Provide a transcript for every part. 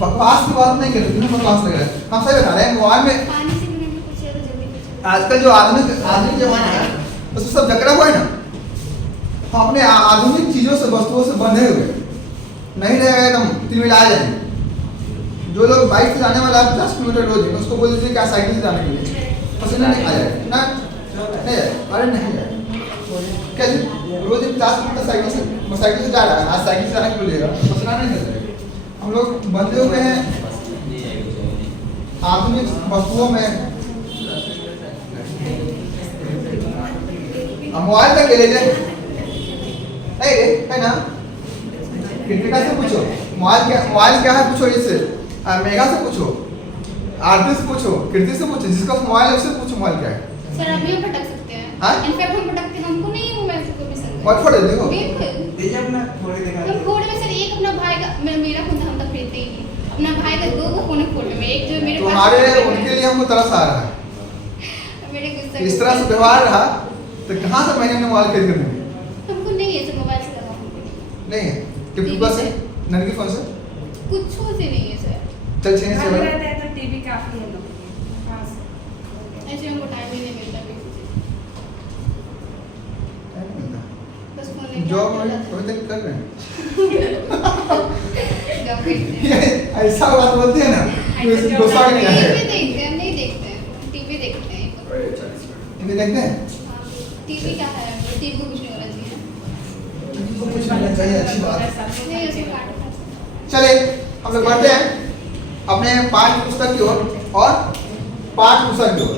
बकवास की बात नहीं कर रहे, तुम्हें बकवास लग रहा है। हम सही बता रहे हैं, मोबाइल में पानी से बिना भी कुछ ज्यादा जल्दी कुछ आजकल जो आधुनिक जमाना है उसमें सब जकड़ा हुआ है ना। हम अपने आधुनिक चीजों से वस्तुओं से बंधे हुए नहीं रहेगा एकदम तिलमिला जाएंगे। जो लोग बाइक से जाने वाला है 50 किलोमीटर रोज उसको बोल दीजिए क्या साइकिल से जाने के लिए पसीना नहीं आ जाएगा ना, नहीं जाएगा, अरे नहीं जाएगा कैसे रोज 50 किलोमीटर साइकिल से जा रहा है, आज साइकिल से जाने के लिए पसीना नहीं जाएगा। हम लोग बंधे हुए हैं आधुनिक वस्तुओं में। मोबाइल तक ले जाए नहीं रे है ना, क्रिकेटर से पूछो मोबाइल क्या है पूछो, इससे मेगा से पूछो, आरती से पूछो, कीर्ति से पूछो, जिसका मोबाइल है उससे पूछो मोबाइल क्या है। सर अभी हम भटक सकते हैं, इनफैक्ट हम भटकते हैं, हमको नहीं है मोबाइल से कोई भी संदेश। मत फोड़े देखो दीजिए अपना फोड़े दिखा हम फोड़ में सर एक अपना भाई का मेरा फोन हम तक खरीदते ही नहीं, अपना भाई का दो फोन है फोड़ में, एक जो मेरे तुम्हारे उनके लिए हमको तरस आ रहा है। मेरे गुस्से इस तरह से व्यवहार रहा तो कहाँ से महीने में मोबाइल खरीद कर देंगे। हमको नहीं है सर मोबाइल से लगा नहीं है कि टिप्पा से ननकी फोन से कुछ से नहीं है सर। चल छेने से अगर बड़ा रहता है तो टीवी काफी है लोगों के पास। ऐसे हमको टाइम ही नहीं मिलता किसी से, बस फोन लेके जॉब आ जाते अभी तक कर रहे हैं हैं। जब देखते हैं ऐसा बात बोलती है ना कि गुस्सा नहीं टीवी आएगा। देखते हैं, हम नहीं देखते हैं, टीवी देखते हैं। टीवी देखते हैं, टीवी क्या है, टीवी को कुछ नहीं होना चाहिए, टीवी को कुछ नहीं चाहिए, अच्छी बात है। नहीं उसमें काटो। चले हम लोग बढ़ते हैं अपने पाठ्य पुस्तक की ओर और पाठ पुस्तक की ओर।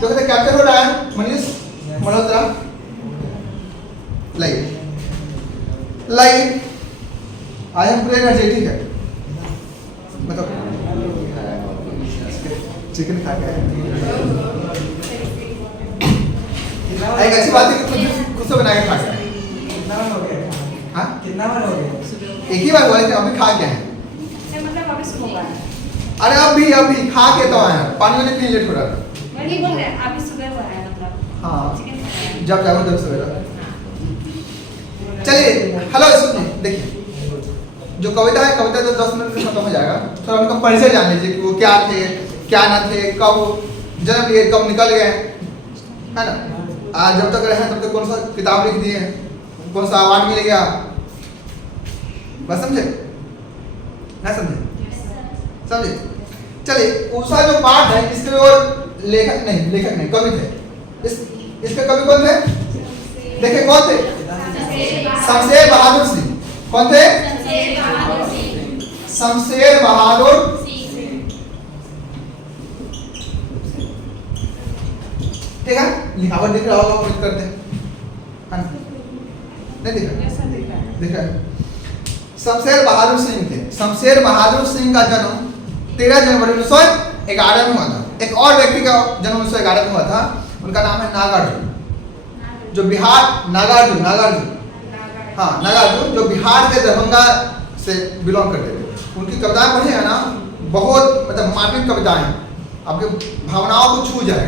तो कहते कैप्चर हो रहा है Manish Malhotra. Like I am pre energetic है, मतलब चिकन खा के एक अच्छी बात है कि खुद से बना के खा के। कितना बार हो गया? हाँ कितना बार हो गया? एक ही बार बोले कि अभी खा के हैं। अच्छा मतलब अभी सुबह हुआ है। अरे अभी खा के तो आए हैं, पानी में 3 लेट हो रहा था। वही बोल रहे हैं अभी सुबह हुआ है मतलब। हाँ चिकन खाया है। जब जागो तब सवेरा। चलिए हेलो सुनिए, देखिए जो कविता है, कविता तो 10 मिनट में खत्म हो जाएगा। थोड़ा उनका परिचय जान लीजिए कि वो क्या थे क्या ना थे, कब जन्म लिए कब निकल गए, है ना। आज जब तक रहे हैं तब तक कौन सा किताब लिख दिए, कौन सा अवार्ड मिल गया, बस समझे ना, समझे। चलिए उसका जो पाठ है इसके और लेखक नहीं कवि थे। इसके कवि कौन थे, देखिए कौन थे, शमशेर बहादुर सिंह। कौन थे, शमशेर बहादुर। ठीक है, लिखावट दिख रहा होगा, कुछ करते हैं नहीं दिख रहा, ऐसा दिख रहा है। दिख रहा है। शमशेर बहादुर सिंह थे। शमशेर बहादुर सिंह का जन्म 13 जनवरी 1911 में हुआ था। एक और व्यक्ति का जन्म 1911 में हुआ था, उनका नाम है नागार्जुन, जो बिहार नागार्जुन हाँ नागार्जुन जो बिहार के दरभंगा से बिलोंग करते थे। उनकी कविताएं पढ़ी है ना, बहुत मतलब मार्मिक कविताएं, आपके भावनाओं को छू जाए।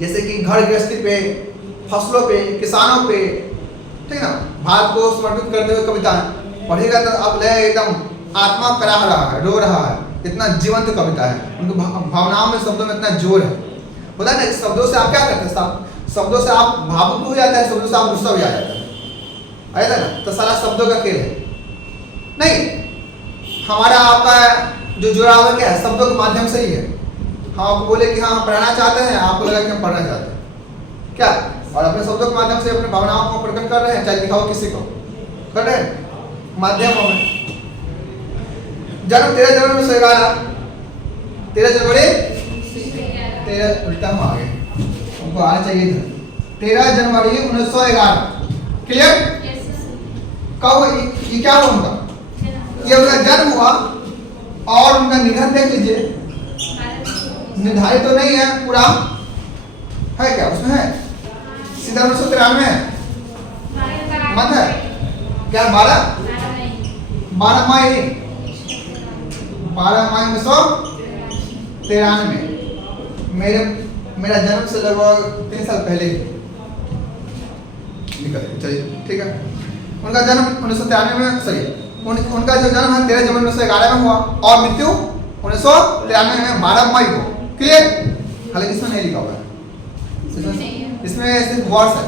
जैसे कि घर गृहस्थी पे, फसलों पे, किसानों पे, ठीक ना, भारत को समर्पित करते हुए कविताएं पढ़ेगा तो अब ले एकदम आत्मा कराह रहा है, रो रहा है, इतना जीवंत कविता है। उनकी भावनाओं में, शब्दों में इतना जोर है। होता है ना, शब्दों से आप क्या करते हैं, शब्दों से आप भावुक हो जाते हैं, शब्दों से आप गुस्सा हो जाता है, आया था ना। तो सारा शब्दों का खेल है। नहीं, हमारा आपका जो जुड़ाव है क्या है, शब्दों के माध्यम से ही है। हम आपको बोले कि हाँ हम पढ़ना चाहते हैं, आपको लगा कि हम पढ़ना चाहते हैं क्या, और अपने शब्दों के माध्यम से अपने भावनाओं को प्रकट कर रहे हैं, चाहे लिखा हो किसी को कर रहे हैं माध्यमों में। जन्म 13 जनवरी 1911, 13 जनवरी 13 उल्टा हम आ गए, हमको आना चाहिए था 13 जनवरी 1911। क्लियर, कब ये क्या हुआ उनका, ये उनका जन्म हुआ और उनका निधन देख लीजिए, निर्धारित तो नहीं है पूरा, है क्या उसमें है सीधा 1993 है, मत है क्या, 12 मई 1993 मेरा जन्म से लगभग 3 साल पहले निकल। चलिए ठीक है, उनका जन्म 1993 में सही उनका जो जन्म है 13 जनवरी 1911 में हुआ और मृत्यु 1993 में 12 मई को। क्लियर? हालांकि इसमें नहीं लिखा हुआ है, इसमें सिर्फ वर्ष है।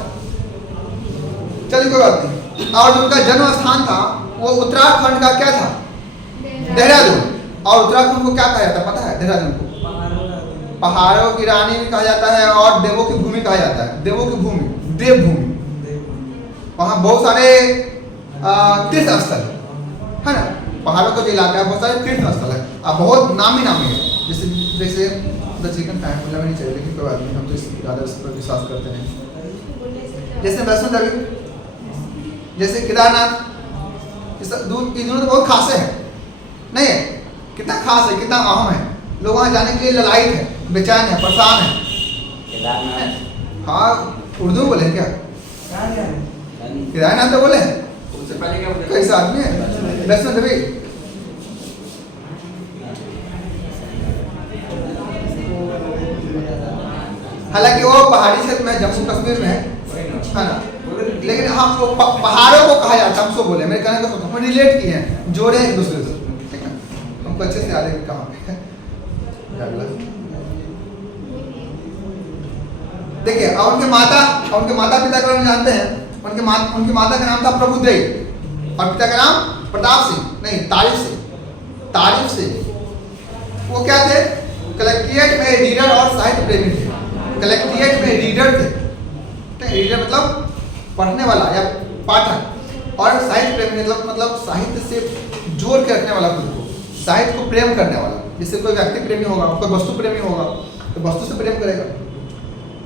चलिए कोई बात नहीं। और जो उनका जन्म स्थान था वो उत्तराखंड का क्या था? देहरादून। और उत्तराखंड को क्या कहा जाता है पता है? देहरादून को पहाड़ों की रानी भी कहा जाता है और देवों की भूमि कहा जाता है। देवों की भूमि, देवभूमि। वहाँ बहुत सारे तीर्थ स्थल है ना, पहाड़ों का जो इलाका है बहुत सारे तीर्थ स्थल है और बहुत नामी है। जैसे द चिकन टाइम बोलना नहीं चाहिए लेकिन कोई बात नहीं, हम तो इस आदर्श पर विश्वास करते हैं। जैसे वैष्णो देवी, जैसे केदारनाथ, ये दोनों तो बहुत खास है नहीं है? कितना खास है, कितना अहम है। लोग वहाँ जाने के लिए ललायत है, बेचैन है, परेशान है। हाँ उर्दू बोले क्या? केदारनाथ तो बोले कैसा आदमी है वैष्णो देवी। हालांकि वो पहाड़ी क्षेत्र में जम्मू कश्मीर में है ना, लेकिन हम पहाड़ों को कहा जाता है। हम सो बोले मेरे कहने का मतलब रिलेट किए हैं, जोड़े एक दूसरे से, ठीक है? हमको अच्छे से याद है कहाँ पे। देखिए और उनके माता पिता का नाम जानते हैं? उनकी माता का नाम था प्रभुदेव और पिता का नाम प्रताप सिंह, नहीं तारीफ सिंह। वो क्या थे? कलेक्ट्रेट में रीडर और साहित्य प्रेमी थे। कलेक्ट्रेट में रीडर थे, रीडर मतलब पढ़ने वाला या पाठक, और साहित्य प्रेमी मतलब साहित्य से जोड़ के रखने वाला, खुद को साहित्य को प्रेम करने वाला। जैसे कोई व्यक्ति प्रेमी होगा, कोई वस्तु प्रेमी होगा तो वस्तु से प्रेम करेगा,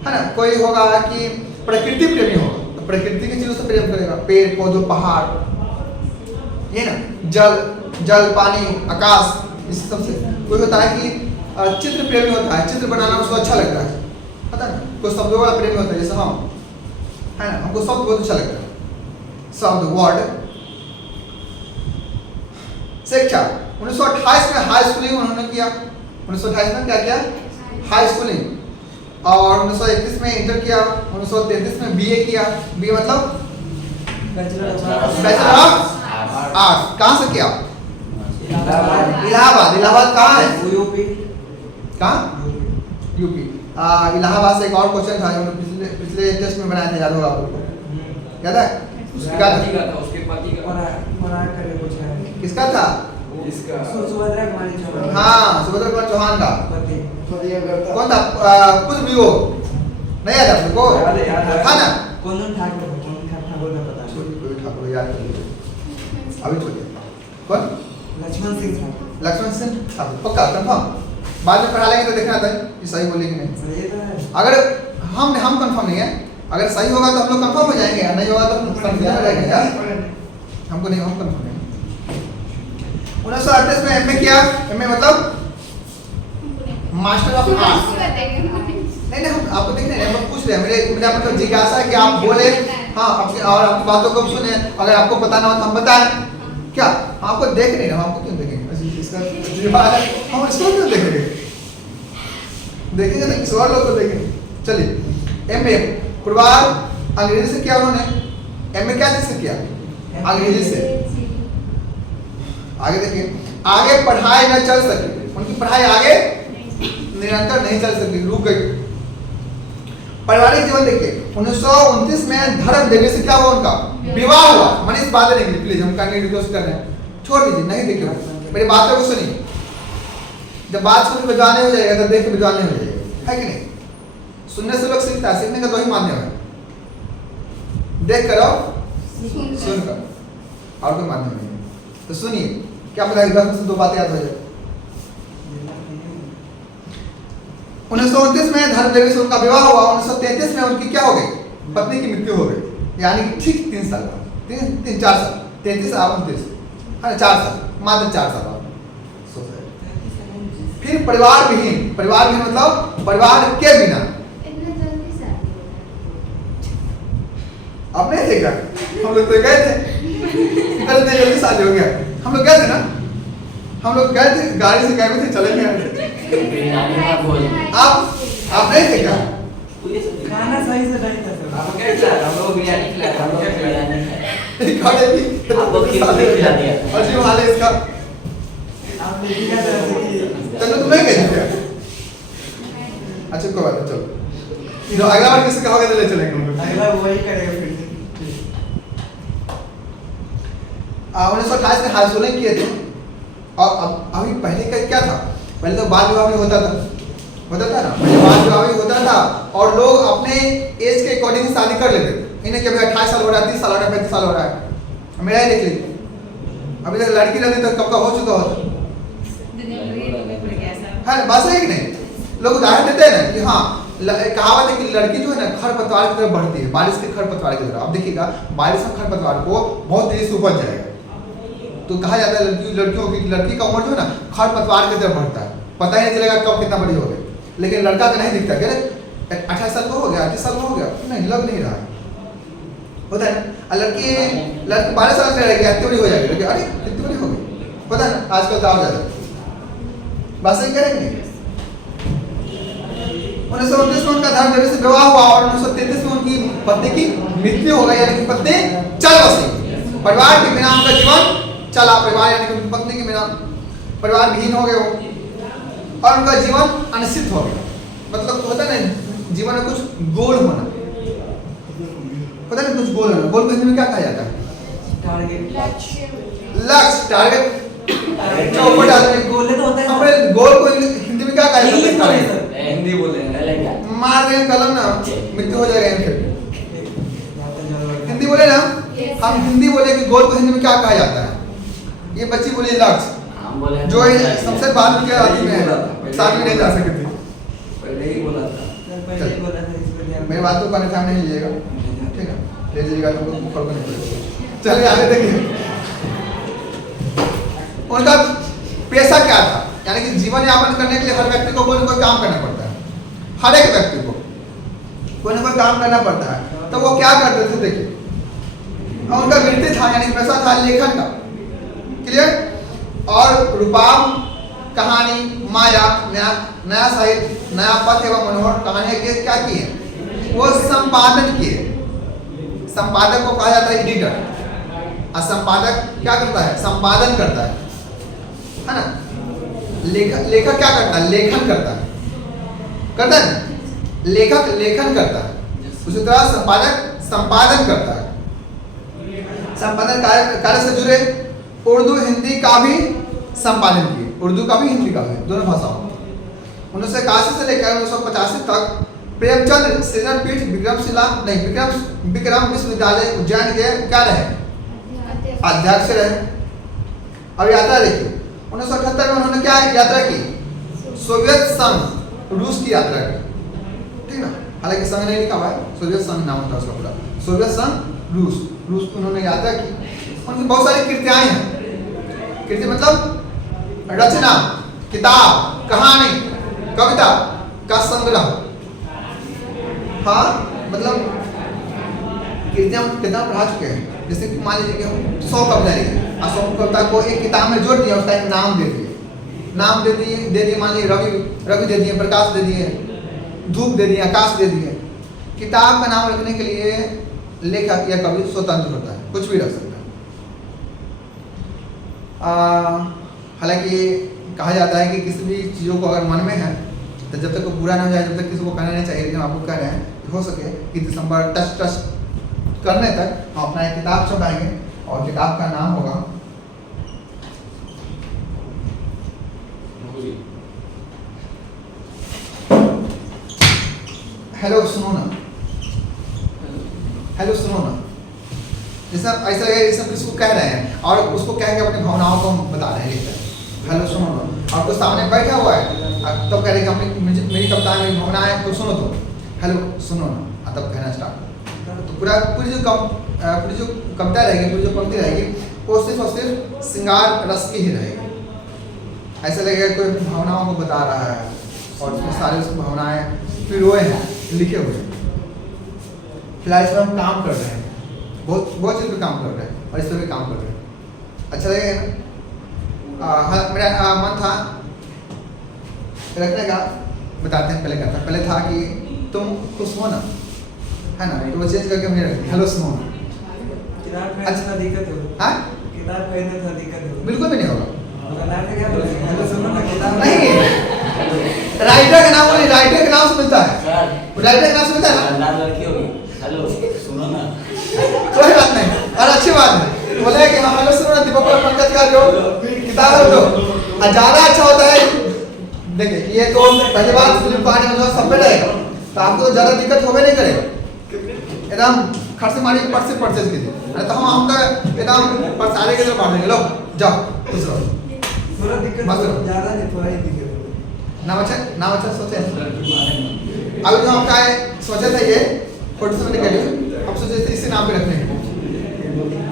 है ना? कोई होगा कि प्रकृति प्रेमी होगा तो प्रकृति की चीजों से प्रेम करेगा, पेड़ पौधों पहाड़, ये ना, जल पानी आकाश, इस सब से। कोई होता है कि चित्र प्रेमी होता है, चित्र बनाना उसको अच्छा लगता है, पता ना? कोई शब्दों वाला प्रेमी होता है जैसे हम, है ना, हमको शब्द बहुत अच्छा लगता है, शब्द वर्ड। शिक्षा 1928 में हाई स्कूलिंग उन्होंने किया। 1928 में क्या किया? High schooling. और 1931 में इंटर किया। 1933 में बीए किया। बीए मतलब बैचलर ऑफ आर्ट्स। कहाँ से किया? इलाहाबाद कहाँ है? यूपी। कहाँ? यूपी। इलाहाबाद से एक और क्वेश्चन था जो पिछले टेस्ट में बनाया था, याद होगा आपको? याद है? उसके पति का किसका था? सुभद्रा कुमारी चौहान। हाँ सुभद्रा कुमारी चौहान का कौन था? कुछ भी हो नहीं याद आपको? था ना? कौन ठाकुर का पता है? कोई ठाकुर याद कर लीजिए अभी, छोड़िए। कौन? लक्ष्मण सिंह ठाकुर। पक्का कंफर्म? बाद में पढ़ा लेंगे तो देखना था कि सही बोले कि नहीं। अगर हम कंफर्म नहीं है, अगर सही होगा तो हम लोग कंफर्म हो जाएंगे, नहीं होगा तो कंफ्यूजन में रहेंगे यार। हमको नहीं, हम कंफर्म नहीं। 1938 में एमए किया। एमए मतलब मास्टर ऑफ आर्ट्स। नहीं हम आपको देख रहे हैं, हम पूछ रहे हैं, मेरा मतलब जिज्ञासा है कि आप बोले हाँ आपकी और आपकी बातों को सुने। अगर आपको पता ना हो तो हम बताएं क्या? आपको देख रहे हैं, हम आपको क्यों देखेंगे? इसका हम इसको क्यों देखेंगे? देखेंगे तो किसी और लोग को देखेंगे। चलिए एमए पूर्वार अंग्रेजी से किया उन्होंने। एमए क्या चीज से किया? अंग्रेजी से। आगे देखिए, आगे पढ़ाई न चल सकी, उनकी पढ़ाई आगे निरंतर नहीं चल सकी, रुक गई। पारिवारिक जीवन देखिए 1929 में धर्म देवी से क्या हुआ? उनका विवाह हुआ। मनीष बात नहीं, प्लीज हम कहने रिक्वेस्ट कर रहे हैं, छोड़ दीजिए, नहीं देखिए मेरी बातों को सुनिए। जब बात सुन के विद्वान हो जाएगा तो देख के विद्वान नहीं हो जाएगा, है कि नहीं? सुनने से लोग सीखता है, सीखने का दो ही माध्यम है, देख कर और सुन कर, और कोई माध्यम नहीं। तो सुनिए, क्या पता 10 से 2 बातें याद हो जाए। 1929 में धर्म देवी से उनका विवाह हुआ। 1933 में उनकी क्या हो गई? पत्नी की मृत्यु हो गई, यानी कि ठीक 3 साल बाद, 3-4 साल, 33 और 29, 4 साल, मात्र 4 साल बाद। फिर परिवार विहीन मतलब परिवार के बिना। अब नहीं थे क्या? हम लोग तो गए थे, इतने जल्दी शादी हो गया। हम लोग गए थे ना, हम लोग गए थे, गाड़ी से गए थे, चले गए। आप नहीं थे क्या? खाना सही से नहीं था सर। हम लोग बिरयानी खिलाया था, हम लोग बिरयानी खाया। गाड़ी की आपको खीर पूरी खिला दिया। अजीब हाल है इसका। आप लड़की का तरह से कि चलो तुम्हें क्या क्या अच्छा कोई बात नहीं चलो तो अगला बार किसी का होगा तो ले चलेंगे हम लोग। अगला वही करेगा फिर से 1928 में हासिल किए थे। और अब अभी पहले का क्या था, पहले तो बाल विवाह भी होता था ना, पहले बाल विवाह भी होता था और लोग अपने एज के अकॉर्डिंग शादी कर लेते थे। इन्हें क्या 28 साल हो रहा है, 30 साल हो रहा है, 35 साल हो रहा है, मेरा ही देख लीजिए अभी तक लड़की रहती तो कब का हो चुका होता है। बात सही है कि नहीं? लोग उदाहरण देते हैं ना कि हाँ कहावत है कि लड़की जो है ना खरपतवार की तरफ बढ़ती है, बारिश के खरपतवार की तरफ। अब देखिएगा बारिश का खरपतवार को बहुत तेजी से उपज जाएगा, तो कहा जाता है लड़कियों की लड़की का उम्र जो है ना खरपतवार की तरफ बढ़ता है, पता ही नहीं चलेगा कब कितना बड़ी हो गई। लेकिन लड़का का नहीं दिखता, कह 28 साल का हो गया, 30 साल का हो गया, नहीं लग नहीं रहा है, होता है ना। लड़की 12 साल की रहेगी, इतनी बड़ी हो जाएगी, लड़की अरे कितनी बड़ी हो गई, पता है ना। आजकल तो और ज्यादा बात सही करेंगे। 1929 में उनका धर्म देवी से विवाह हुआ और 1933 में उनकी पत्नी की मृत्यु हो गई, यानी कि पत्नी चल बसी। परिवार के बिना उनका जीवन चला, परिवार यानी कि पत्नी के बिना परिवार विहीन हो गए वो, और उनका जीवन अनिश्चित हो गया। मतलब होता है ना जीवन में कुछ गोल होना, पता नहीं कुछ गोल होना। गोल को हिंदी में क्या कहा जाता है? टारगेट लक्ष्य, टारगेट। चौपट आदमी गोल तो होता है ना। अपने गोल को हिंदी में क्या कहा जाता इंग्लिश बोले है? सर। हिंदी बोल रहे हैं क्या? मार देंगे कलम ना, मृत्यु हो जाएगा इनके। हिंदी बोले ना, हम हिंदी बोले कि गोल को हिंदी में क्या कहा जाता है? ये बच्ची बोली लक्ष्य, हम बोले जो सबसे बाद के आदमी में साथ में नहीं जा सकती थी। पहले ही बोला था। सर पहले ही बोला था इस पर मेरी बात को कान ध्यान नहीं लीजिएगा, ठीक है? ले लीजिएगा तो फर्क नहीं पड़ेगा। चलिए आगे देखिए उनका पेशा क्या था, यानी कि जीवन यापन करने के लिए हर व्यक्ति को कोई ना कोई काम करना पड़ता है, हर एक व्यक्ति को कोई ना कोई काम करना पड़ता है। तो वो क्या करते थे देखिए, उनका वृत्ति था यानी पेशा था लेखन का, क्लियर। और रूपाम, कहानी, माया, नया साहित्य, नया पथ एवं मनोहर कहानी के क्या किए, वो संपादन किए। संपादक को कहा जाता है एडिटर, और संपादक क्या करता है? संपादन करता है ना। लेखक क्या करता है? लेखन करता है, ना? लेखक लेखन करता है, उसी तरह संपादक संपादन करता है। संपादन कार्य से जुड़े उर्दू हिंदी का भी संपादन किए, उर्दू का भी हिंदी का भी, दोनों भाषाओं। 1981 से लेकर 1985 तक प्रेमचंद सृजन पीठ विक्रम विश्वविद्यालय उज्जैन के क्या रहे? अध्यक्ष रहे। अब यात्रा देखिए 1978 में उन्होंने क्या यात्रा की? सोवियत संघ रूस की यात्रा की, ठीक ना। हालांकि संघ नहीं लिखा हुआ है, सोवियत संघ नाम था उसका पूरा, सोवियत संघ रूस उन्होंने यात्रा की। उनकी बहुत सारी कृतियां हैं। कृति मतलब रचना, किताब, कहानी, कविता का संग्रह। हाँ मतलब कृतियां कितना पढ़ा चुके हैं। जैसे कि मान लीजिए कि हम 100 कविता लिखे और 100 कविता को एक किताब में जोड़ दिया, उसका एक नाम दे दिए, मान लीजिए रवि दे दिए, प्रकाश दे दिए, धूप दे दिए, आकाश दे दिए। किताब का नाम रखने के लिए लेखक या कवि स्वतंत्र होता है, कुछ भी रख सकता है। हालांकि कहा जाता है कि किसी भी चीज़ों को अगर मन में है तो जब तक वो पूरा ना हो जाए, जब तक किसी को कहना नहीं चाहिए। लेकिन आपको कह रहे हैं कि हो सके कि दिसंबर टच करने तक हम अपना एक किताब छपाएंगे और किताब का नाम होगा हेलो सुनो ना, हेलो सुनो ना। जैसे ऐसा लगेगा जैसे हम किसी को कह रहे हैं और उसको कह के अपनी भावनाओं को हम बता रहे हैं, हेलो सुनो ना। और कोई सामने बैठा हुआ है तब कह रहे कि मेरी कविता मेरी भावना है तो सुनो, तो हेलो सुनो ना, तब कहना स्टार्ट। तो पूरी जो कविता रहेगी, पूरी जो पंक्ति रहेगी वो सिर्फ और सिर्फ श्रृंगार रस की ही रहेगी। ऐसा लगेगा कोई भावनाओं को बता रहा है और उसमें सारी उसकी भावनाएं पिरोए हैं, लिखे हुए हैं। फिलहाल इस पर हम काम कर रहे हैं, बहुत चीज़ पे काम कर रहे हैं और इस पर भी काम कर रहे हैं। अच्छा लगेगा ना। मेरा मन था रखने का, बताते हैं पहले क्या था। पहले था कि तुम खुश हो ना, है ना, तो वो चेंज करके हमने रख दिया हेलो सुनो ना। किताब खरीदने में दिक्कत हो। हाँ किताब खरीदने में दिक्कत हो। बिल्कुल भी नहीं होगा। दुकानदार से क्या बोलेंगे? हेलो सुनो ना किताब नहीं, राइटर का नाम बोलिए, राइटर का नाम से मिलता है, सर राइटर का नाम से मिलता है ना, नाम लड़की होगी। हेलो सुनो ना। कोई बात नहीं और अच्छी बात है। बोले कि हम हेलो सुनो ना दीपक और पंकज का जो किताब है वो और ज्यादा अच्छा होता है। देखिए ये तो पहली बात फ्लिपकार्ट में जो सब पे रहेगा तो आपको ज्यादा दिक्कत होवे नहीं करेगा, एकदम खर्च मारी पट से परचेज कीजिए। अरे तो हम तो एकदम परसारे के तरफ बांट देंगे, लो जाओ खुश रहो। थोड़ा दिक्कत मत हो, करो। ज्यादा नहीं थोड़ा ही दिक्कत हो। नाम अच्छा सोचे हैं। अभी जो हम क्या सोचे थे ये फोटो से निकालिए, हम सोचे थे इसी नाम पे रखने को,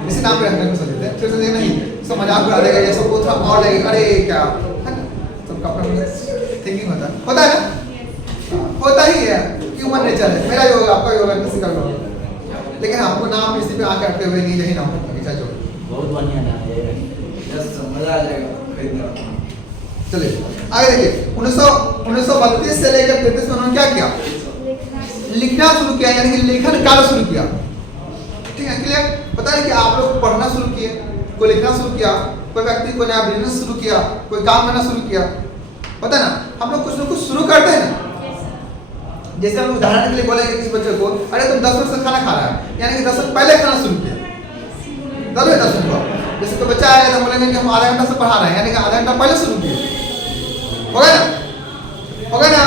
इसी नाम पे रखने को सोचे थे, फिर सोचे नहीं सब मजाक उड़ा देगा ये सबको थोड़ा और लगेगा, अरे क्या है ना, सबका अपना थिंकिंग होता है ना, होता ही है, ह्यूमन नेचर है, मेरा भी होगा आपका भी होगा किसी का भी होगा, लेकिन हमको नाम इसी पे आके अटके हुए नहीं, यही नाम हमेशा जो बहुत बढ़िया नाम है। मजा आ जाएगा खरीदने में। चलिए आगे देखिए 1932 से लेकर 33 में उन्होंने क्या किया, लिखना शुरू किया, यानी कि लेखन कार्य शुरू किया। ठीक है क्लियर, पता है कि आप लोग पढ़ना शुरू किए, कोई लिखना शुरू किया, कोई व्यक्ति कोई नया बिजनेस शुरू किया, कोई काम करना शुरू किया, पता है ना, हम लोग कुछ ना कुछ शुरू करते हैं ना। जैसे हम उदाहरण के लिए बोलेंगे किसी बच्चे को, अरे तुम 10 मिनट से खाना खा रहा है, यानी कि 10 मिनट पहले खाना शुरू किया, 10 मिनट हुआ। जैसे कोई बच्चा आएगा तो बोलेंगे कि हम आधा घंटा से पढ़ा रहे हैं, यानी कि आधा घंटा पहले शुरू किए, होगा ना, होगा ना।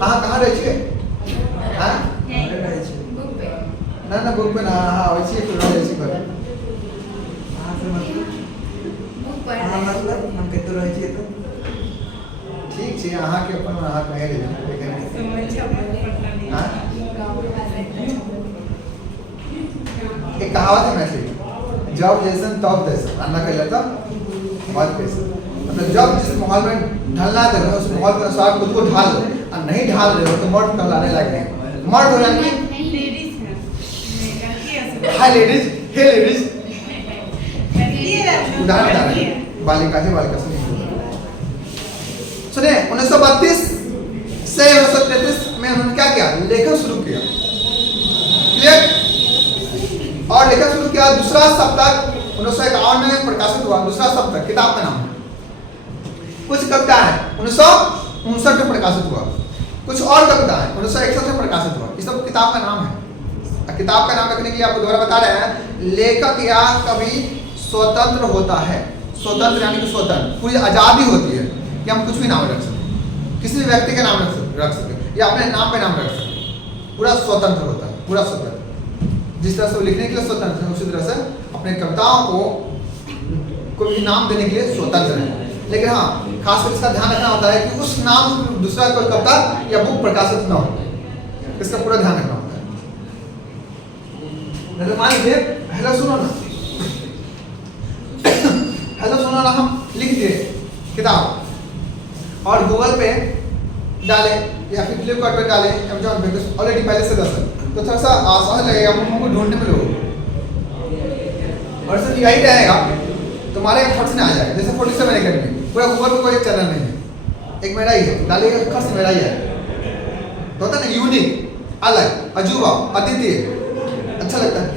कहाँ रहिए, हाँ ना बुक पे ना, हाँ वैसे ही ऐसी कर हाँ से मतलब बुक पढ़ हाँ मतलब हम कितने रहे છીએ तो ठीक छे, अहाँ के अपन अहाँ कहे ले लेकिन हाँ एक कहावत है मैथिली, जब जैसन तब तैसन, अन्ना कह लेता बात कैसे, मतलब जब जिस माहौल में ढलना है उस माहौल के अनुसार खुद को ढाल लो, और नहीं ढाल रहे हो तो मर्द कहलाने लायक नहीं, मर्द हो यानी हाय लेडीज, हे लेडीज, उदाहरण बता रहे हैं, बालिका है, बालिका सुनिए 1932 से 1933 में उन्होंने क्या किया, लेखन शुरू किया, क्लियर, और लेखन शुरू किया। दूसरा सप्ताह 1951 में प्रकाशित हुआ, दूसरा सप्ताह किताब का नाम है। कुछ कविता है 1959 में प्रकाशित हुआ, कुछ और कविता है 1961 में प्रकाशित हुआ, इस सब किताब का नाम है। किताब का नाम रखने के लिए आपको दोबारा बता रहे हैं, लेखक या कवि स्वतंत्र होता है, स्वतंत्र यानी कि स्वतंत्र, पूरी आजादी होती है कि हम कुछ भी नाम रख सकते, किसी भी व्यक्ति का नाम रख सकते या अपने नाम पे नाम रख सकते, पूरा स्वतंत्र होता है, पूरा स्वतंत्र। जिस तरह से वो लिखने के लिए स्वतंत्र है, उसी तरह से अपने कविताओं को कोई भी नाम देने के लिए स्वतंत्र है। लेकिन हाँ खासकर इसका ध्यान रखना होता है कि उस नाम दूसरा कोई कविता या बुक प्रकाशित न हो, इसका पूरा ध्यान रखना होता है। मान लीजिए हेलो सुनो ना, हेलो सुनो ना हम लिख दिए किताब और गूगल पे डाले या फिर फ्लिपकार्ट पे डाले, अमेजॉन पे, ऑलरेडी पहले से 10 है तो थोड़ा सा आसान लगेगा हमको ढूंढने में लोग, और सर यही रहेगा तुम्हारे खर्च में आ जाएगा। जैसे 47 एकेडमी पूरा गूगल पे कोई चैनल नहीं है, एक मेरा ही है, डालेगा खर्च मेरा ही है, तो होता ना यूनिक, अलग, अजूबा, अद्वितीय, अच्छा लगता है।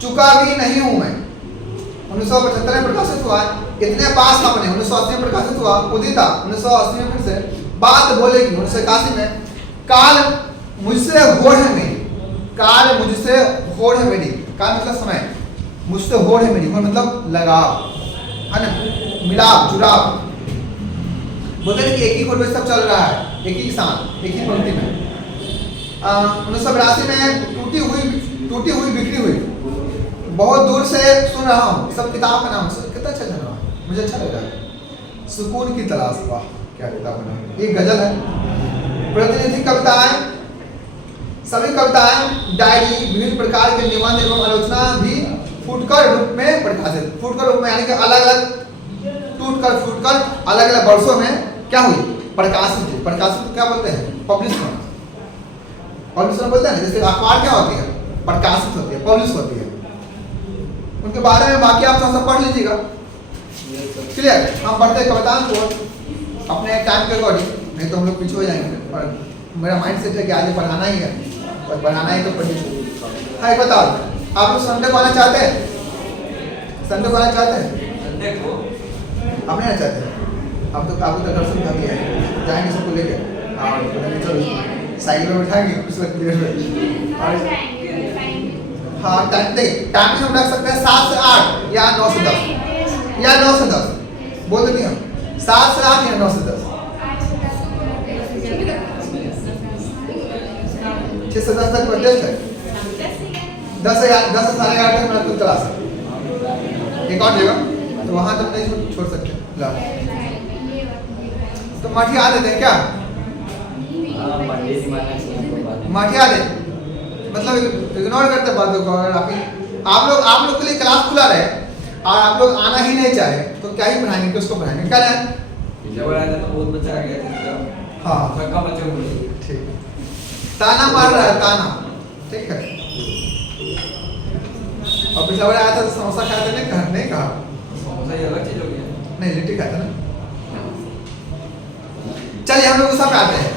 चुका भी नहीं हूं मैं 1975 में प्रकाशित हुआ, इतने पास अपने 1980 में प्रकाशित हुआ, उदिता 1980 में, फिर से बात बोलेगी 1981 में, काल मुझसे होड़ है मेरी, काल मुझसे होड़ है मेरी, काल मतलब समय, मुझसे होड़ है मेरी, होड़ मतलब लगाव है ना, मिलाप, जुड़ाव, बोलते हैं कि एक ही होड़ में सब चल रहा है, एक ही साथ, एक ही पंक्ति में। 1982 में टूटी हुई बिखरी हुई, बहुत दूर से सुन रहा हूँ, सब किताब का नाम कितना अच्छा लग रहा है, मुझे अच्छा लग रहा है। सुकून की तलाश, वाह क्या किताब का नाम, ये गजल है। प्रतिनिधि कविताएं, सभी कविताएं, डायरी, विभिन्न प्रकार के निबंध एवं आलोचना भी फुटकर रूप में प्रकाशित, फुटकर रूप में यानी कि अलग अलग टूटकर फूटकर अलग अलग वर्षों में क्या हुई, प्रकाशित हुई। प्रकाशित क्या बोलते हैं, पब्लिश होना, पब्लिश बोलते हैं ना, जैसे अखबार क्या होती है, प्रकाशित होती है, पब्लिश होती है। उनके बारे में बाकी आप थोड़ा सा पढ़ लीजिएगा, क्लियर। हम पढ़ते कविताओं को अपने टाइम के अकॉर्डिंग, नहीं तो हम लोग पीछे हो जाएंगे, और मेरा माइंड सेट है कि आगे पढ़ाना ही है। बस बनाना ही तो पड़ेगा। हाँ, एक बताओ, आप लोग संडे को आना चाहते हैं? संडे को आना चाहते हैं? संडे को आप नहीं आना चाहते? अब तो आपको तो दर्शन कर दिया है, जाएंगे सबको लेके। हाँ, चलो साइकिल में बिठाएंगे कुछ वक्त देर में। हाँ, टाइम टाइम हम रख सकते हैं 7 से 8 या 9 से 10 या 9 से 10 बोल देती हम 7 से 8 या 9 से 10। 6 से 10 तक टेस्ट है। 10 से 11:30 तक मेरा खुद क्लास है। एक और जगह तो वहाँ तक नहीं छोड़ सकते। तो मठिया देते हैं क्या? मठिया दे मतलब इग्नोर करते बातों को। अगर आप लोग के लिए क्लास खुला रहे और आप लोग आना ही नहीं चाहे तो क्या ही पढ़ाएंगे, किसको पढ़ाएंगे? क्या है जब आया था तो बहुत बच्चा आ गया था। हाँ, धक्का बच्चे को ठीक। ताना मार रहा है, ताना। ठीक है। और पिछला बार आया था तो समोसा खाया था, नहीं कहा? समोसा ये अलग चीज हो गया। नहीं, लिट्टी खाया था ना। चलिए हम लोग उषा पे आते हैं।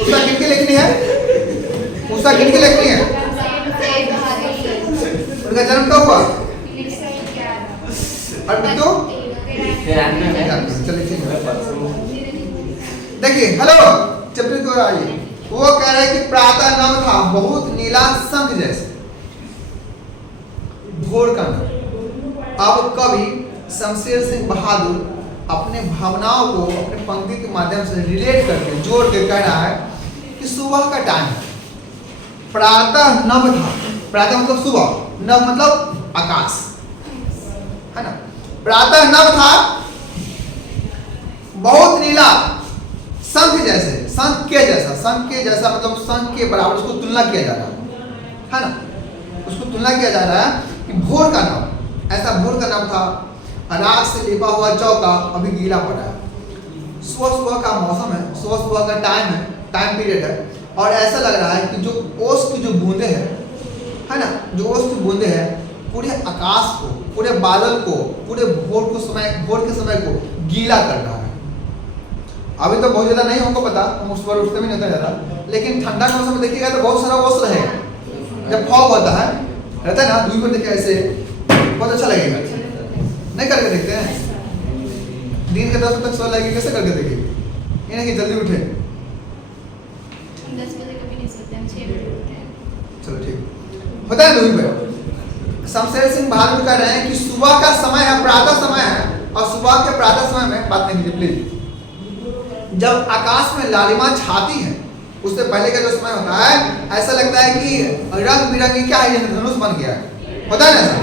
उषा गिन के लिखनी है, उषा गिन के लिखनी है। उनका जन्म कब हुआ? और बिट्टू? चलिए ठीक है। देखिए, हेलो चप्पल को आइए। वो कह रहे हैं कि प्रातः नभ था बहुत नीला शंख जैसे, भोर का नभ। अब कवि शमशेर सिंह बहादुर अपने भावनाओं को अपने पंक्ति के माध्यम से रिलेट करके जोड़ के कह रहा है कि सुबह का टाइम है, प्रातः नभ था। प्रातः मतलब सुबह, नभ मतलब आकाश, है ना। प्रातः नभ था बहुत नीला शंख जैसे, शंख के जैसा मतलब शंख के बराबर उसको तुलना किया जा रहा है ना। उसको तुलना किया जा रहा है कि भोर का नभ, ऐसा भोर का नभ था। राख से लिपा हुआ चौका अभी गीला पड़ा है। सुबह का मौसम है, सुबह का टाइम है, टाइम पीरियड है। और ऐसा लग रहा है कि जो ओस की जो बूंदे हैं, है ना, जो ओस की बूंदे हैं पूरे आकाश को, पूरे बादल को, पूरे भोर के समय को गीला कर रहा है। अभी तो बहुत ज्यादा नहीं हमको पता, हम उस पर उठते भी नहीं ज्यादा, लेकिन ठंडा के मौसम में देखिएगा तो बहुत सारा ओस रहेगा। जब फॉग होता है रहता है ना, दूर पर देखिए ऐसे बहुत अच्छा लगेगा। नहीं करके देखते हैं? दिन के 10 बजे तक सो लगेगी, कैसे करके देखिए? ये नहीं कि जल्दी उठे। 10 बजे कभी नहीं सोते हम, 6 बजे उठते हैं। चलो ठीक होता है। दूर पे शमशेर सिंह बहादुर कह रहे हैं कि सुबह का समय है, प्रातः समय है। और सुबह के प्रातः समय में बात नहीं कीजिए प्लीज। जब आकाश में लालिमा छाती है उससे पहले का जो समय होता है, ऐसा लगता है कि रंग बिरंगी क्या है, धनुष बन गया है। होता है ना ऐसा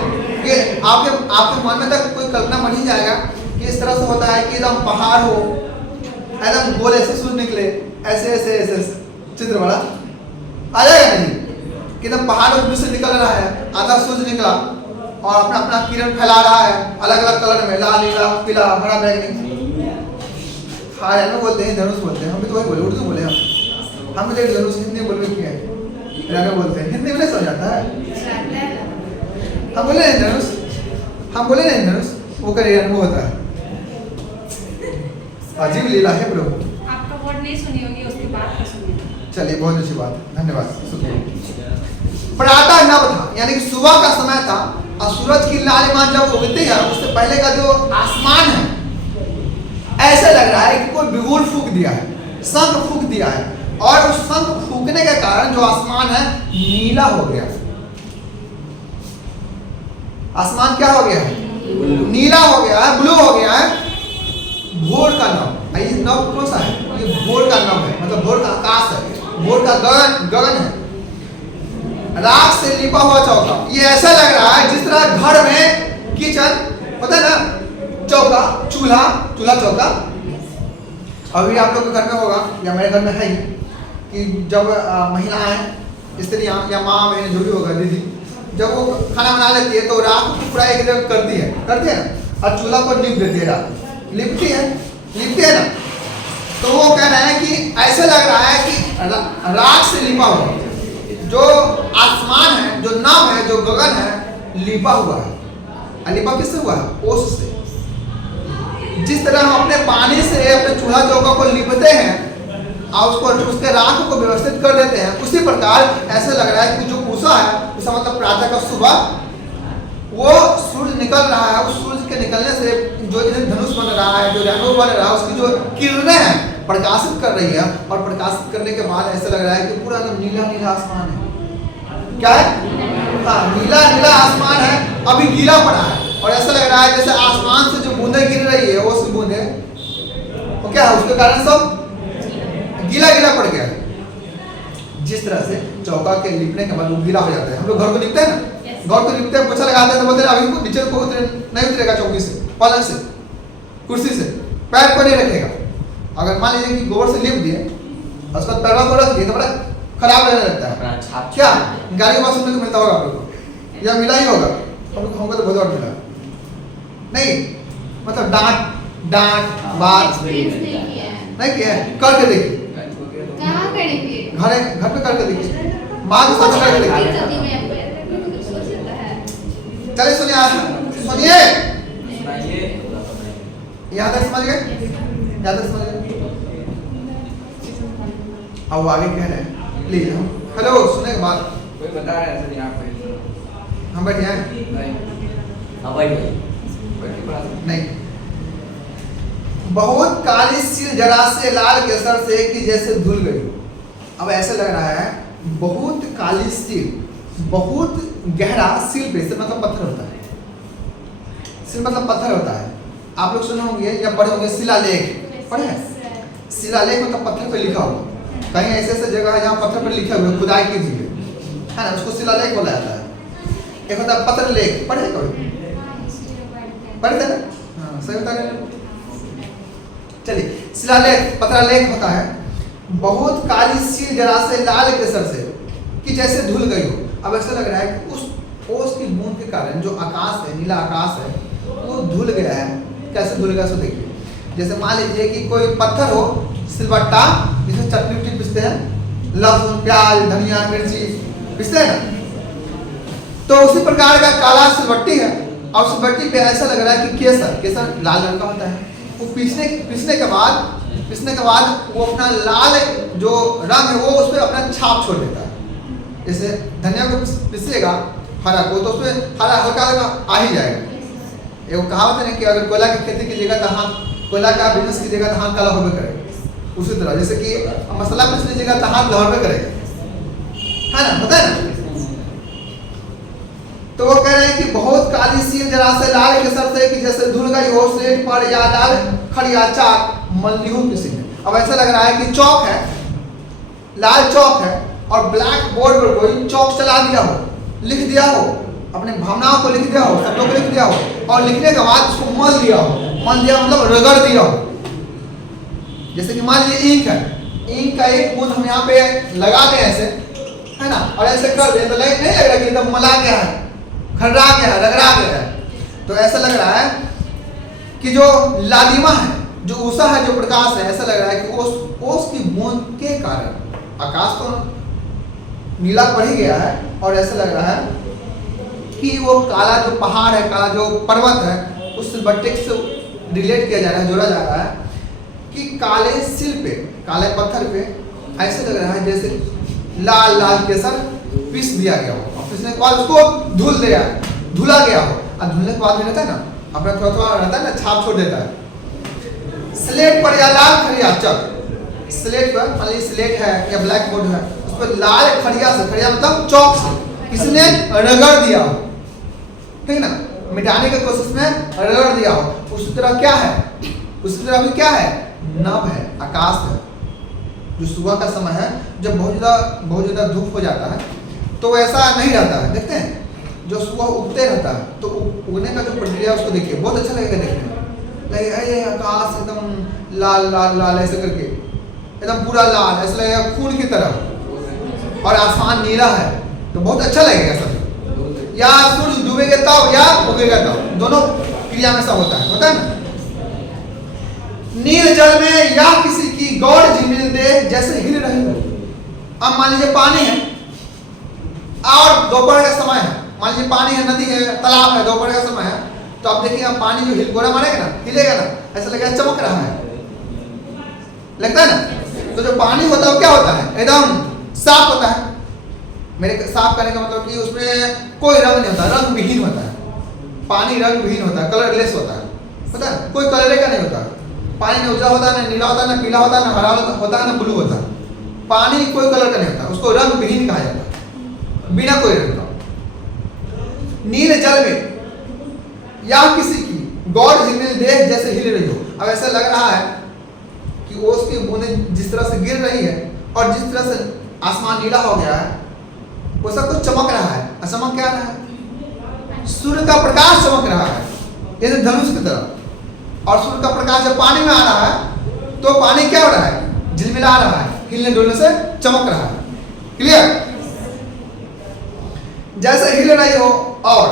कि आपके मन में तक कोई कल्पना बन ही जाएगा कि इस तरह से होता है कि एकदम पहाड़ हो, एकदम गोल ऐसे सूरज निकले, ऐसे चित्र बड़ा आ जाएगा नहीं कि एकदम पहाड़ से निकल रहा है, आधा सूरज निकला और अपना किरण फैला रहा है अलग अलग कलर में, लाल नीला पीला हरा बैगनी। हाँ में बोलते हैं, धनुष बोलते हैं। हम भी तो वही बोले, उर्दू बोले हम भी धनुष हिंदी बोलने की है, बोलते हैं हिंदी में नहीं समझ आता है। हम बोले नहीं धनुष, वो करिए अनुभव होता है। अजीब लीला है प्रभु। आपका वर्ड नहीं सुनी होगी, उसके बाद का सुनिए। चलिए बहुत अच्छी बात, धन्यवाद। प्रातः नभ था यानी कि सुबह का समय था और सूरज की लालिमा जब उगती है उससे पहले का जो आसमान है ऐसा लग रहा है कि कोई बिगुल फूंक दिया है, शंख फूंक दिया है। और उस शंख फूंकने के कारण जो आसमान है नीला हो गया है। आसमान क्या हो गया है? नीला हो गया है, ब्लू हो गया है। भोर का नभ, ये नभ कौन सा है? ये भोर का नभ है, मतलब भोर का आकाश है, भोर का गगन है। राख से लिपा हुआ चौका, ये ऐसा लग रहा है जिस तरह घर में किचन पता है ना, चौका, चूल्हा चौका। अभी आप लोग के घर में होगा या मेरे घर में है ही कि जब महिलाएं, स्त्रियां या माँ बहन जो भी होगा, दीदी, जब वो खाना बना लेती है तो राख को पूरा एक जगह करती है ना, और चूल्हा पर लिप देती है, राख लिपती है ना। तो वो कह रहे हैं कि ऐसे लग रहा है कि राख से लिपा हुआ जो आसमान है, जो नभ है, जो गगन है, लिपा हुआ है। लिपा किससे हुआ है? ओस से। जिस तरह हम अपने पानी से अपने चूल्हा चौका को लिपते हैं और उसको उसके राख को व्यवस्थित कर देते हैं, उसी प्रकार ऐसे लग रहा है कि जो उषा है, उषा मतलब प्रातः का सुबह, वो सूर्य निकल रहा है, उस सूर्य के निकलने से जो इधर धनुष बन रहा है, जो रेणु बन रहा है, उसकी जो किरणें हैं प्रकाशित कर रही है, और प्रकाशित करने के बाद ऐसा लग रहा है कि पूरा एकदम नीला नीला आसमान है। क्या है? हाँ, नीला नीला आसमान है, अभी गीला पड़ा है, और ऐसा लग रहा है जैसे आसमान से जो बूंदे गिर रही है, वो सी बूंदे वो क्या है, उसके कारण सब गीला गीला पड़ गया है। जिस तरह से चौका के लिपने के बाद वो गीला हो जाता है, हम लोग घर को लिपते हैं ना, घर को लिपते हैं, पोछा लगाते हैं तो बोलते हैं अभी को नीचे को नहीं उतरेगा, चौकी से, पलंग से, कुर्सी से, पैर को नहीं रखेगा। अगर मान लीजिए कि गोबर से लिप दिए और उसके बाद पैरवा को रख दिए तो बड़ा खराब रहने लगता है। क्या गाड़ी के पास सुनने को मिलता होगा आप लोग को, या मिला ही होगा हमको तो बहुत बार मिला नहीं, मतलब डांट बात नहीं किया है, करके देखिए, कहाँ करेंगे? घर पे करके देखिए, माँ के साथ करके देखिए। चलिए सुनिए सुनिए, सुनाइए। यहाँ तक समझ गए, यहाँ तक समझ गए। अब वो आगे कह रहे हैं, प्लीज हम हेलो सुनने के बाद कोई बता रहा है सर यहाँ पे? हम बैठे हैं नहीं, अब भाई बैठ के पढ़ा सकते नहीं। बहुत काली सिर जरा से लाल केसर से कि जैसे धुल गई। अब ऐसा लग रहा है बहुत काली सिर, बहुत गहरा सिर पे, सिर मतलब पत्थर होता है, सिर मतलब पत्थर होता है। आप लोग सुने होंगे या पढ़े होंगे शिलालेख, पढ़े हैं? शिलालेख मतलब पत्थर पे लिखा हुआ, कहीं ऐसे ऐसे जगह है जहाँ पत्थर पर लिखे हुए खुदाई कीजिए, है ना, उसको शिलालेख बोला जाता है। एक होता है पत्र लेख, पढ़े कभी? पढ़े थे ना? हाँ सही बता रहे हैं। चलिए, शिलालेख पत्रालेख होता है, बहुत काली सिर जरा से लाल केसर से कि जैसे धुल गई हो। अब ऐसा लग रहा है कि उस ओस की बूंद के कारण जो आकाश है, नीला आकाश है, वो धुल गया है। कैसे धुल गया सो देखिए, जैसे मान लीजिए कि कोई पत्थर हो, सिलबट्टा जिसमें चटनी उटनी पीसते हैं, लहसुन प्याज धनिया मिर्ची पीसते हैं ना, तो उसी प्रकार का काला सिलबट्टी है, और सिलबट्टी पे ऐसा लग रहा है कि केसर, केसर लाल रंग का होता है, वो पीसने के बाद वो अपना लाल जो रंग है वो उस पर अपना छाप छोड़ देता है। जैसे धनिया को पीसिएगा हरा को, तो उसमें हरा हल्का हल्का आ ही जाएगा। एक कहावत है ना कि अगर कोयला की खेती कीजिएगा तो हाथ, कोयला का बिजनेस कीजिएगा तो हाथ काला होबे करेगा। उसी तरह जैसे कि मसाला पीस लीजिएगा तो हाथ लहरबे करेगा, है ना, होता है ना। तो वो कह रहे हैं कि बहुत काली सिर जरा से लाल केसर से कि जैसे धुल गई हो स्लेट पर या लाल खड़िया चाक मल्लिहू किसी ने। अब ऐसा लग रहा है कि चौक है, लाल चौक है, और ब्लैक बोर्ड पर कोई चौक चला दिया हो, लिख दिया हो, अपने भावनाओं को लिख दिया हो, शब्दों को लिख दिया हो, और लिखने के बाद उसको मल दिया हो। मल दिया मतलब रगड़ दिया हो। जैसे कि मान लीजिए इंक है, इंक का एक बूंद हम यहाँ पे लगा दें ऐसे, है ना, और ऐसे कर दें तो नहीं लग रहा कि एकदम मला गया है, खर्रा गया है, रगड़ा गया है। तो ऐसा लग रहा है कि जो लालिमा है, जो उषा है, जो प्रकाश है, ऐसा लग रहा है कि ओस की बूंद के कारण आकाश तो नीला पड़ ही गया है, और ऐसा लग रहा है कि वो काला जो पहाड़ है, काला जो पर्वत है, उस बट्टे से रिलेट किया जा रहा है, जोड़ा जा रहा है कि काले सिल पे, काले पत्थर पे ऐसे लग रहा है जैसे लाल लाल केसर पीस दिया गया हो, और पीसने के बाद उसको धुला गया हो। और धुलने के बाद में रहता है ना, अपना थोड़ा थोड़ा रहता है ना, छाप छोड़ देता है। स्लेट पर या लाल खड़िया चक, स्लेट पर मान लीजिए स्लेट है या ब्लैक बोर्ड है, उस पर लाल खड़िया से, खड़िया मतलब चौक से किसी ने रगड़ दिया हो, ठीक ना, मिटाने की कोशिश में रगड़ दिया हो। उसी तरह क्या है, उसी तरह भी क्या है, नभ है, आकाश है, जो सुबह का समय है, जब बहुत ज्यादा धूप हो जाता है तो ऐसा नहीं रहता है। देखते हैं जो सुबह उगते रहता है, तो उगने का जो प्रक्रिया उसको देखिए, बहुत अच्छा लगेगा देखने में। लगेगा ये आकाश एकदम लाल लाल लाल ऐसे करके, एकदम पूरा लाल, ऐसा लगेगा खून की तरह, और आसमान नीला है, तो बहुत अच्छा लगेगा सब। या सूर्य डूबेगा तब या उगेगा तब, दोनों क्रिया में सब होता है ना। नील जल में या किसी की गौड़ झिलमिल दे जैसे हिल रही हो। अब मान लीजिए पानी है और दोपहर का समय है, मान लीजिए पानी है, नदी है, तालाब है, दोपहर का समय है, तो आप देखिएगा पानी जो हिलगोरा मारेगा ना, हिलेगा ना, ऐसा लगेगा चमक रहा है, लगता है ना। तो जो पानी होता है वो क्या होता है, एकदम साफ होता है। मेरे साफ करने का मतलब कि उसमें कोई रंग नहीं होता, रंग विहीन होता है। पानी रंग विहीन होता है, कलरलेस होता है, पता है, कोई कलर का नहीं होता। पानी न उजला होता है, न नीला होता है, न पीला होता है, न हरा होता है, न ब्लू होता है। पानी कोई कलर का नहीं होता, उसको रंग विहीन कहा जाता है, बिना कोई रंग का। नील जल में या किसी की गौर झिलमिल देह जैसे हिल रही हो। अब ऐसा लग रहा है कि ओस की बूंदें जिस तरह से गिर रही है और जिस तरह से आसमान नीला हो गया है, वो सब कुछ चमक रहा है। और चमक क्या रहा है, सूर्य का प्रकाश चमक रहा है, जैसे धनुष की तरह। और सूर्य का प्रकाश जब पानी में आ रहा है तो पानी क्या हो रहा है, झिलमिला रहा है, हिलने डुलने से चमक रहा है। क्लियर? जैसे हिल रही हो और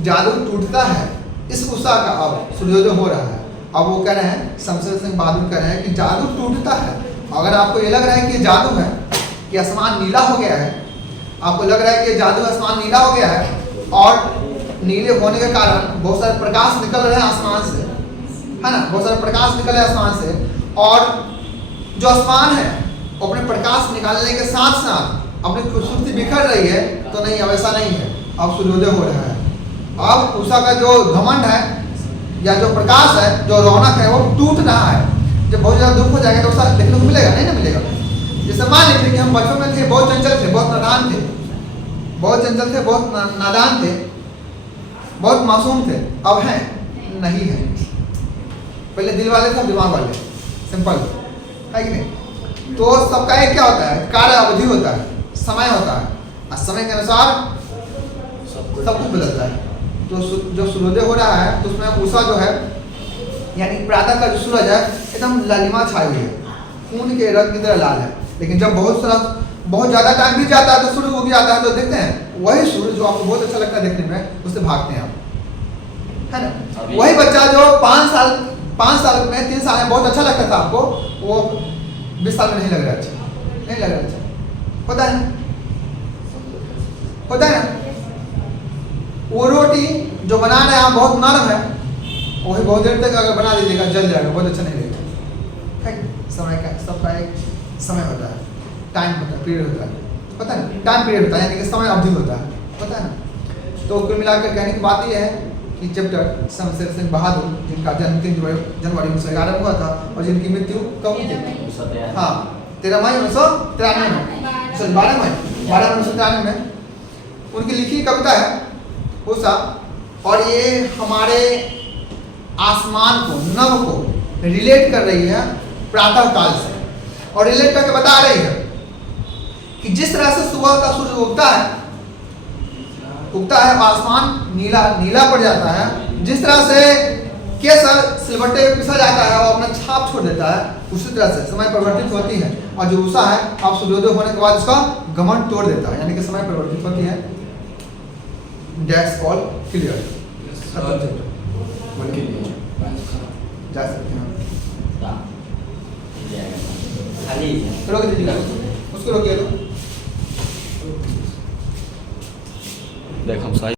जादू टूटता है, इस उषा का अब सूर्योदय हो रहा है। अब वो कह रहे हैं, शमशेर सिंह बहादुर कह रहे हैं कि जादू टूटता है। अगर आपको ये लग रहा है कि जादू है कि आसमान नीला हो गया है, आपको लग रहा है कि जादू आसमान नीला हो गया है और नीले होने के कारण बहुत सारे प्रकाश निकल रहे हैं आसमान से, है ना, बहुत सारे प्रकाश निकल रहे हैं आसमान से, और जो आसमान है वो अपने प्रकाश निकालने के साथ साथ अपनी खूबसूरती बिखर रही है। तो नहीं, अब ऐसा नहीं है, अब सूर्योदय हो रहा है। अब उषा का जो घमंड है या जो प्रकाश है, जो रौनक है, वो टूट रहा है। जब बहुत ज़्यादा दुख हो जाएगा तो उषा देखने को मिलेगा, नहीं ना मिलेगा। जैसे मान लीजिए कि हम बचपन में थे, बहुत चंचल थे, बहुत नादान थे, बहुत चंचल थे, बहुत नादान थे, बहुत मासूम थे। अब हैं नहीं है। पहले दिल वाले थे, दिमाग वाले, सिंपल है कि नहीं। तो सबका एक क्या होता है, कार्य अवधि होता है, समय होता है, और समय के अनुसार सब कुछ बदलता है। तो जो सूर्योदय हो रहा है तो उसमें उषा जो है, यानी प्रातः का जो सूरज है, एकदम लालिमा छाई हुई है, खून के रंग की तरह लाल है। लेकिन जब बहुत ज़्यादा टाइम बीत जाता है तो सूर्य उग जाता है, तो देखते हैं वही सूर्य जो आपको बहुत अच्छा लगता है देखने में, उससे भागते हैं आप, है ना। वही बच्चा जो 5 साल में 3 साल में बहुत अच्छा लगता था आपको, वो 20 साल में नहीं लग रहा अच्छा, नहीं लग रहा अच्छा। होता है ना, होता है ना। वो रोटी जो बना रहे हैं आप बहुत नरम है, वही बहुत देर तक अगर बना दीजिएगा जल जाएगा, बहुत अच्छा नहीं लगेगा। है समय का, सबका एक समय होता है, टाइम होता है, पीरियड होता है, पता है, टाइम पीरियड होता है, यानी कि समय अवधि होता है, पता है ना। तो कुल मिलाकर कहने की बात यह है कि चैप्टर शमशेर सिंह बहादुर, जिनका जन्म 3 जनवरी 1911 में हुआ था और जिनकी मृत्यु कब हुई थी, हाँ 13 मई 1993 में, सॉरी 12 मई 1993 में उनकी लिखी कविता है उषा। और ये हमारे आसमान को, नभ को रिलेट कर रही है प्रातः काल से, और रिलेट करके बता रही है कि जिस तरह से सुबह का सूर्य उगता है आसमान नीला पड़ जाता है, जिस तरह से केसर सिलबट्टे पे पिसा जाता है और अपना छाप छोड़ देता है, उसी तरह से समय परिवर्तित होती है। और जो उषा है, आप सूर्योदय होने के बाद उसका घमंड तोड़ देता है, यानी कि समय परिवर्तित होती है। दैट्स ऑल क्लियर, खत्म चैप्टर, जा सकते हैं। खाली रोक दीजिएगा उसको, रोकिए। देख हम सही